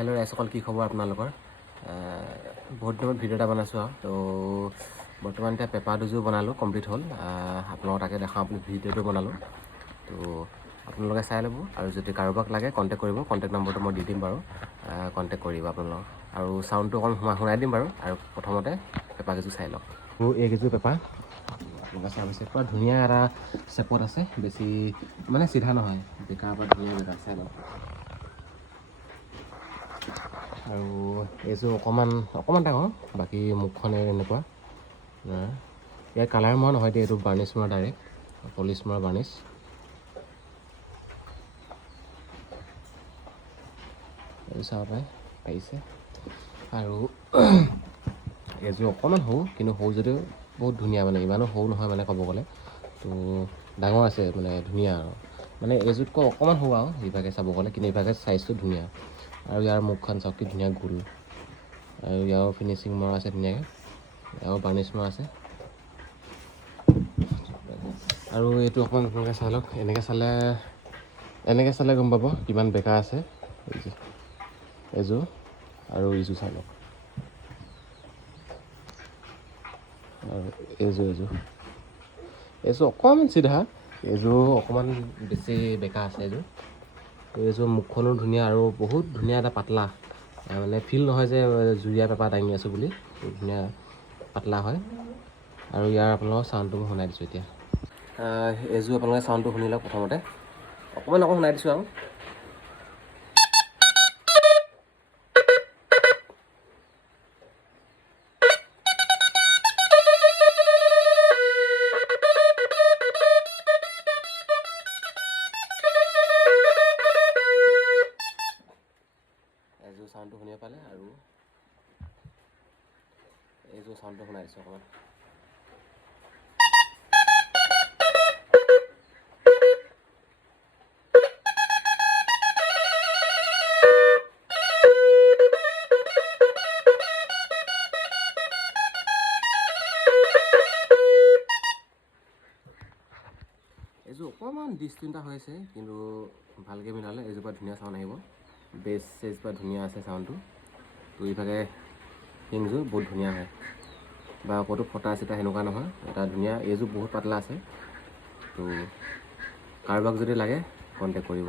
Hello' ৰাইজসকল, কি খবৰ আপোনালোকৰ? বহুত দিনত ভিডিঅ' এটা বনাইছোঁ আৰু তো বৰ্তমান এতিয়া পেপাৰ দুযোৰ বনালোঁ, কমপ্লিট হ'ল। আপোনালোকক তাকে দেখাওঁ বুলি ভিডিঅ'টো বনালোঁ। তো আপোনালোকে চাই ল'ব, আৰু যদি কাৰোবাক লাগে কণ্টেক্ট কৰিব। কণ্টেক্ট নম্বৰটো মই দি দিম বাৰু, কণ্টেক্ট কৰিব আপোনালোকক। আৰু চাউণ্ডটো অকণ শুনাই দিম বাৰু। আৰু প্ৰথমতে পেপাৰকেইযোৰ চাই লওক। এইকেইযোৰ পেপাৰ আপোনালোকে চাই পাইছে, পূৰা ধুনীয়া এটা চেপত আছে, বেছি মানে চিধা নহয়, বেকাৰ পৰা ধুনীয়া বেকাৰ চাই লওক। আৰু এইযোৰ অকণমান ডাঙৰ, বাকী মুখখনে এনেকুৱা। ইয়াৰ কালাৰ মৰা নহয় দেই, এইটো বাৰ্নিছ মৰা ডাইৰেক্ট, পলিচ মৰা বাৰ্নিছ। এইটো চাব পাৰিছে। আৰু এইযোৰ অকণমান সৰু, কিন্তু সৰু যদিও বহুত ধুনীয়া, মানে ইমানো সৰু নহয় মানে ক'ব গ'লে। তো ডাঙৰ আছে, মানে ধুনীয়া আৰু মানে এইযোৰতকৈ অকণমান সৰু আৰু ইভাগে চাব গ'লে, কিন্তু ইভাগে চাইজটো ধুনীয়া। আৰু ইয়াৰ মুখখন চাওক কি ধুনীয়া গোল, আৰু ইয়াৰো ফিনিচিং মৰা আছে ধুনীয়াকৈ, ইয়াৰো বাৰ্নিছ মৰা আছে। আৰু এইটো অকণমান আপোনালোকে চাই লওক, এনেকৈ চালে গম পাব কিমান বেকাৰ আছে এইযোৰ। আৰু এইযোৰ চাই লওক, আৰু এইযোৰ অকণমান চিধা, এইযোৰ অকণমান বেছি বেকাৰ আছে এইযোৰ। তো এইযোৰ মুখখনো ধুনীয়া, আৰু বহুত ধুনীয়া এটা পাতলা, মানে ফিল নহয় যে জুৰীয়া পেপাৰ দাঙি আছোঁ বুলি, ধুনীয়া পাতলা হয়। আৰু ইয়াৰ আপোনালোকৰ চাউণ্ডটো মই শুনাই দিছোঁ এতিয়া। এইযোৰ আপোনালোকে চাউণ্ডটো শুনি লওক প্ৰথমতে, অকণমান শুনাই দিছোঁ আৰু। এইযোৰ চাউণ্ডটো শুনিব পালে, আৰু এইযোৰ চাউণ্ডটো শুনাই দিছোঁ অকণমান। এইযোৰ অকণমান ডিষ্টেঞ্চটা হৈছে, কিন্তু ভালকৈ মিলালে এইযোৰ পৰা ধুনীয়া চাউণ্ড আহিব। বেছ চেছ বা ধুনীয়া আছে চাউণ্ডটো। তো ইভাগে শিংযোৰ বহুত ধুনীয়া হয়, বা ক'তো ফটা চিটা সেনেকুৱা নহয়, এটা ধুনীয়া। এইযোৰ বহুত পাতলা আছে। তো কাৰোবাক যদি লাগে কণ্টেক্ট কৰিব।